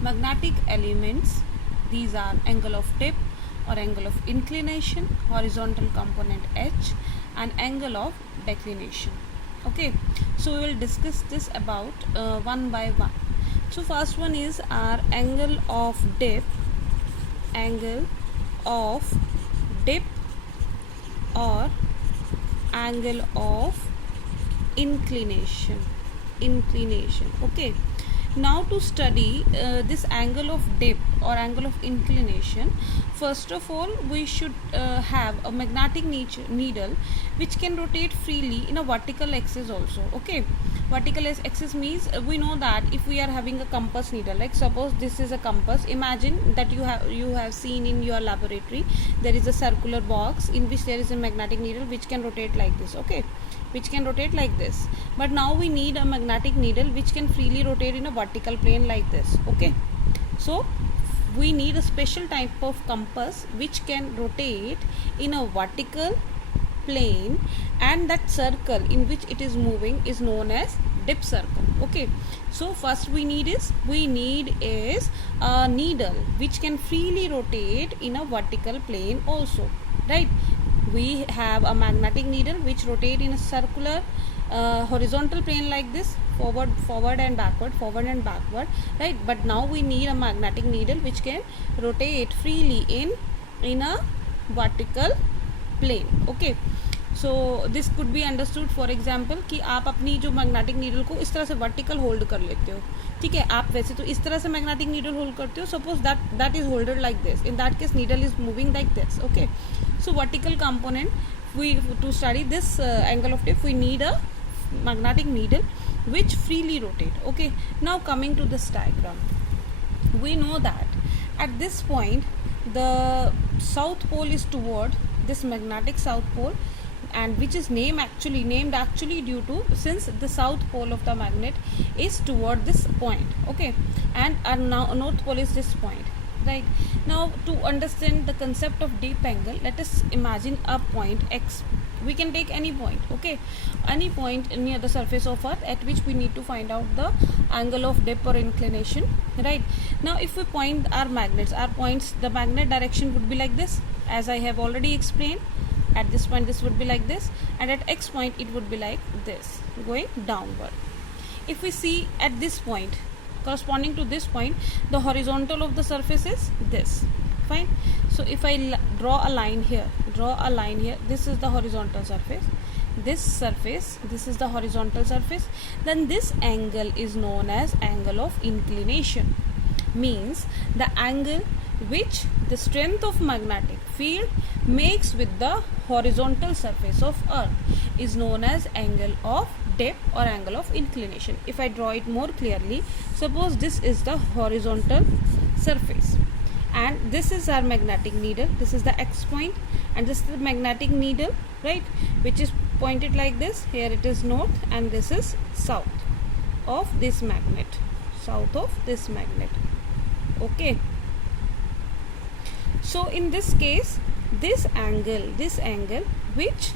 Magnetic elements, these are angle of dip or angle of inclination, horizontal component H, and angle of declination. Okay, so we will discuss this about one by one. So first one is our angle of dip, or angle of inclination. Okay, now to study this angle of dip or angle of inclination, first of all we should have a magnetic needle which can rotate freely in a vertical axis also. Okay, vertical axis means we know that if we are having a compass needle, like suppose this is a compass, imagine that you have seen in your laboratory there is a circular box in which there is a magnetic needle which can rotate like this. Okay, which can rotate like this, but now we need a magnetic needle which can freely rotate in a vertical plane like this. Okay, so we need a special type of compass which can rotate in a vertical plane, and that circle in which it is moving is known as dip circle. Okay, so first we need is a needle which can freely rotate in a vertical plane also, right? We have a magnetic needle which rotate in a circular horizontal plane like this, forward and backward, right? But now we need a magnetic needle which can rotate freely in a vertical plane. Okay, so this could be understood, for example, कि आप अपनी जो magnetic needle को इस तरह से vertical hold कर लेते हो. ठीक है, आप वैसे तो इस तरह से मैग्नेटिक नीडल होल्ड करते हो. Suppose that is holded like this. In that case needle is moving like this. Okay, so vertical component, to study this angle of dip we need a magnetic needle which freely rotate. Okay, now coming to this diagram, we know that at this point the south pole is toward this magnetic south pole, and which is named actually due to, since the south pole of the magnet is toward this point. Okay, and our north pole is this point. Right, now to understand the concept of dip angle, let us imagine a point X. We can take any point. Okay, any point near the surface of earth at which we need to find out the angle of dip or inclination. Right, now if we point our points, the magnet direction would be like this, as I have already explained. At this point this would be like this, and at X point it would be like this, going downward. If we see at this point, corresponding to this point, the horizontal of the surface is this. Fine, so if I draw a line here, this is the horizontal surface, this is the horizontal surface, then this angle is known as angle of inclination. Means the angle which the strength of magnetic field makes with the horizontal surface of earth is known as angle of dip or angle of inclination. If I draw it more clearly, suppose this is the horizontal surface and this is our magnetic needle, this is the X point, and this is the magnetic needle, right, which is pointed like this. Here it is north and this is south of this magnet, okay. So in this case, this angle which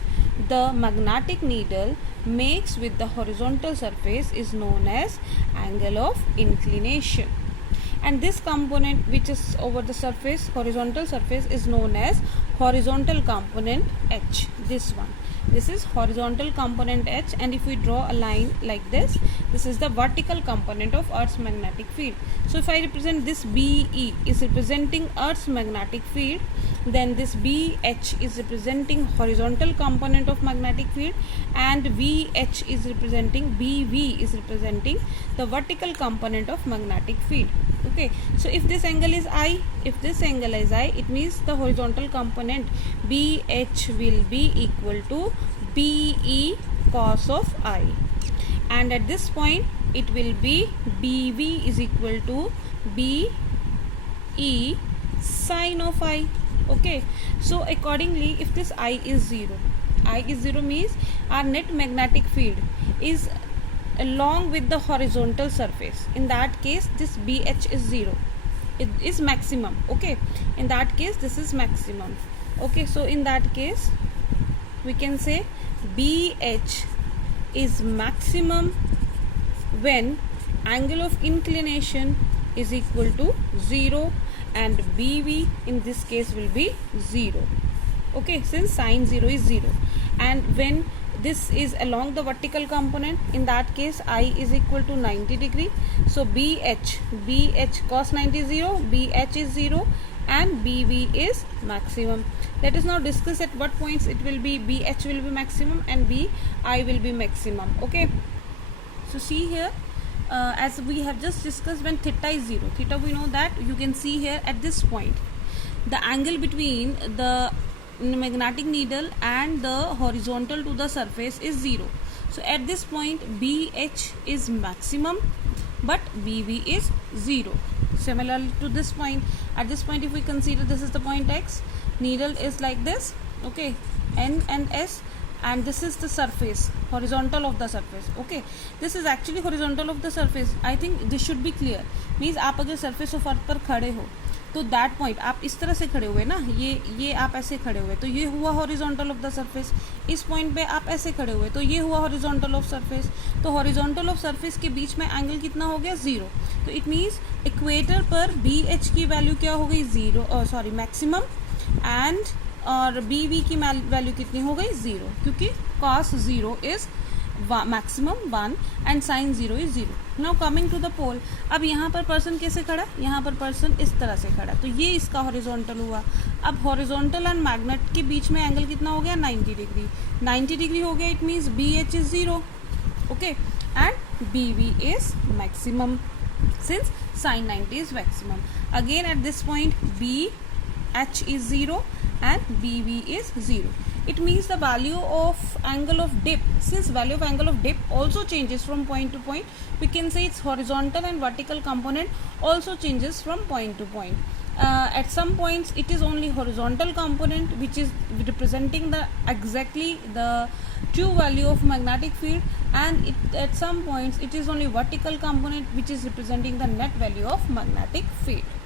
the magnetic needle makes with the horizontal surface is known as angle of inclination, and this component which is over the surface, horizontal surface, is known as horizontal component H. This is horizontal component H, and if we draw a line like this, this is the vertical component of Earth's magnetic field. So if I represent this BE is representing Earth's magnetic field, then this BH is representing horizontal component of magnetic field, and VH is representing, BV is representing the vertical component of magnetic field. Okay, so if this angle is I, it means the horizontal component BH will be equal to BE cos of I, and at this point it will be BV is equal to BE sin of I. Okay, so accordingly, if this I is 0 means our net magnetic field is along with the horizontal surface. In that case, this BH is 0. It is maximum. Okay, in that case this is maximum. Okay, so in that case we can say BH is maximum when angle of inclination is equal to 0 and BV in this case will be 0. Okay, since sine 0 is 0, and when this is along the vertical component, in that case I is equal to 90 degree. So BH cos 90 is 0, BH is 0 and BV is maximum. Let us now discuss at what points it will be BH will be maximum and BI will be maximum. Okay, so see here, as we have just discussed, when theta is 0, theta we know that you can see here at this point the angle between the magnetic needle and the horizontal to the surface is 0. So at this point BH is maximum but BV is 0. Similarly to this point, at this point if we consider this is the point X, needle is like this, okay, N and S, and this is the surface, horizontal of the surface. Okay, this is actually horizontal of the surface. I think this should be clear. Means आप अगर surface of earth पर खड़े हो तो that point आप इस तरह से खड़े हुए ना, ये आप ऐसे खड़े हुए तो ये हुआ हॉरिजॉन्टल ऑफ द सरफेस. इस पॉइंट पे आप ऐसे खड़े हुए तो ये हुआ हॉरिजॉन्टल ऑफ सरफेस. तो हॉरिजॉन्टल ऑफ सरफेस के बीच में एंगल कितना हो गया 0. तो इट मीन्स इक्वेटर पर BH की वैल्यू क्या हो गई 0, सॉरी मैक्सिमम, एंड और BV की वैल्यू कितनी हो गई 0, क्योंकि cos 0 is maximum 1 and sine 0 is 0. Now coming to the पोल, अब यहाँ पर पर्सन कैसे खड़ा, यहाँ पर पर्सन इस तरह से खड़ा, तो ये इसका हॉरिजॉन्टल हुआ. अब हॉरिजॉन्टल एंड मैग्नेट के बीच में एंगल कितना हो गया 90 डिग्री. 90 डिग्री हो गया, it means BH is 0, okay, and BV is maximum since sign 90 is maximum. Again at this point BH is 0 and BV is 0. It means the value of angle of dip, since value of angle of dip also changes from point to point, we can say its horizontal and vertical component also changes from point to point. At some points it is only horizontal component which is representing the exactly the true value of magnetic field, and at some points it is only vertical component which is representing the net value of magnetic field.